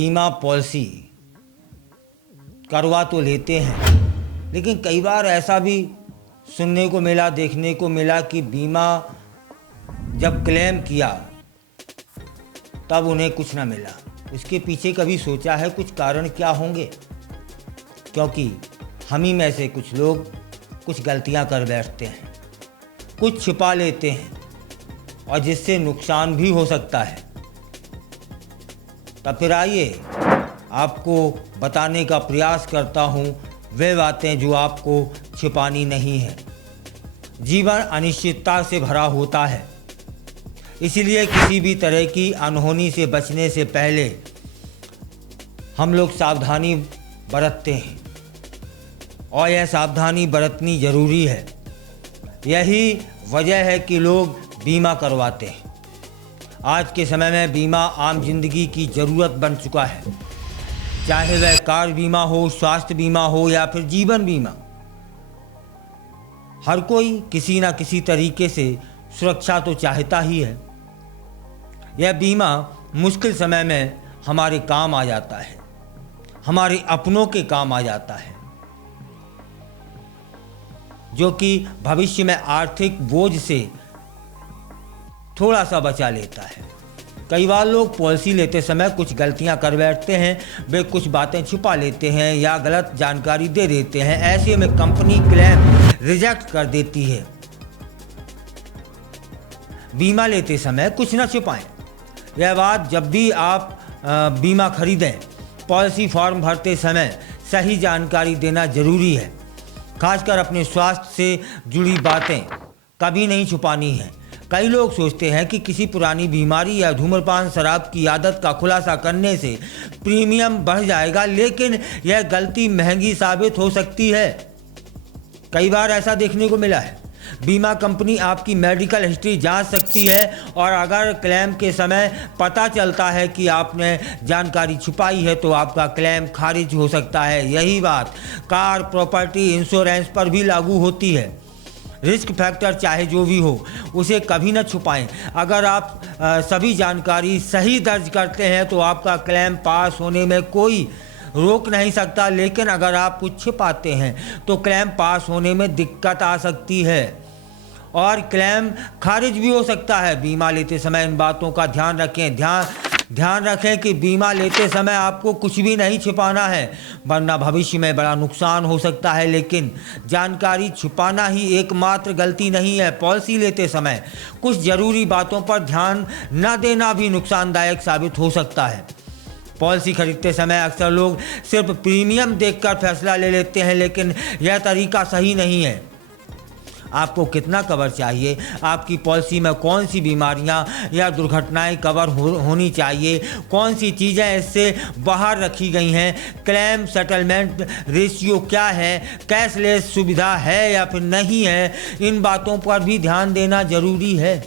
बीमा पॉलिसी करवा तो लेते हैं, लेकिन कई बार ऐसा भी सुनने को मिला, देखने को मिला कि बीमा जब क्लेम किया तब उन्हें कुछ ना मिला। इसके पीछे कभी सोचा है कुछ कारण क्या होंगे? क्योंकि हम ही में से कुछ लोग कुछ गलतियां कर बैठते हैं, कुछ छिपा लेते हैं और जिससे नुकसान भी हो सकता है। तब फिर आइए आपको बताने का प्रयास करता हूँ वे बातें जो आपको छिपानी नहीं है। जीवन अनिश्चितता से भरा होता है, इसीलिए किसी भी तरह की अनहोनी से बचने से पहले हम लोग सावधानी बरतते हैं और यह सावधानी बरतनी ज़रूरी है। यही वजह है कि लोग बीमा करवाते हैं। आज के समय में बीमा आम जिंदगी की ज़रूरत बन चुका है, चाहे वह कार बीमा हो, स्वास्थ्य बीमा हो या फिर जीवन बीमा। हर कोई किसी न किसी तरीके से सुरक्षा तो चाहता ही है। यह बीमा मुश्किल समय में हमारे काम आ जाता है, हमारे अपनों के काम आ जाता है, जो कि भविष्य में आर्थिक बोझ से थोड़ा सा बचा लेता है। कई बार लोग पॉलिसी लेते समय कुछ गलतियां कर बैठते हैं, वे कुछ बातें छिपा लेते हैं या गलत जानकारी दे देते हैं। ऐसे में कंपनी क्लेम रिजेक्ट कर देती है। बीमा लेते समय कुछ न छिपाएं। यह बात जब भी आप बीमा खरीदें, पॉलिसी फॉर्म भरते समय सही जानकारी देना जरूरी है। खासकर अपने स्वास्थ्य से जुड़ी बातें कभी नहीं छुपानी है। कई लोग सोचते हैं कि किसी पुरानी बीमारी या धूम्रपान, शराब की आदत का खुलासा करने से प्रीमियम बढ़ जाएगा, लेकिन यह गलती महंगी साबित हो सकती है। कई बार ऐसा देखने को मिला है। बीमा कंपनी आपकी मेडिकल हिस्ट्री जांच सकती है और अगर क्लेम के समय पता चलता है कि आपने जानकारी छुपाई है तो आपका क्लेम खारिज हो सकता है। यही बात कार, प्रॉपर्टी इंश्योरेंस पर भी लागू होती है। रिस्क फैक्टर चाहे जो भी हो, उसे कभी न छुपाएं। अगर आप सभी जानकारी सही दर्ज करते हैं तो आपका क्लेम पास होने में कोई रोक नहीं सकता, लेकिन अगर आप कुछ छिपाते हैं तो क्लेम पास होने में दिक्कत आ सकती है और क्लेम खारिज भी हो सकता है। बीमा लेते समय इन बातों का ध्यान रखें। ध्यान रखें कि बीमा लेते समय आपको कुछ भी नहीं छिपाना है, वरना भविष्य में बड़ा नुकसान हो सकता है। लेकिन जानकारी छुपाना ही एकमात्र गलती नहीं है। पॉलिसी लेते समय कुछ ज़रूरी बातों पर ध्यान न देना भी नुकसानदायक साबित हो सकता है। पॉलिसी खरीदते समय अक्सर लोग सिर्फ प्रीमियम देखकर फैसला ले लेते हैं, लेकिन यह तरीका सही नहीं है। आपको कितना कवर चाहिए, आपकी पॉलिसी में कौन सी बीमारियां या दुर्घटनाएं कवर होनी चाहिए, कौन सी चीज़ें इससे बाहर रखी गई हैं, क्लेम सेटलमेंट रेशियो क्या है, कैशलेस सुविधा है या फिर नहीं है, इन बातों पर भी ध्यान देना ज़रूरी है।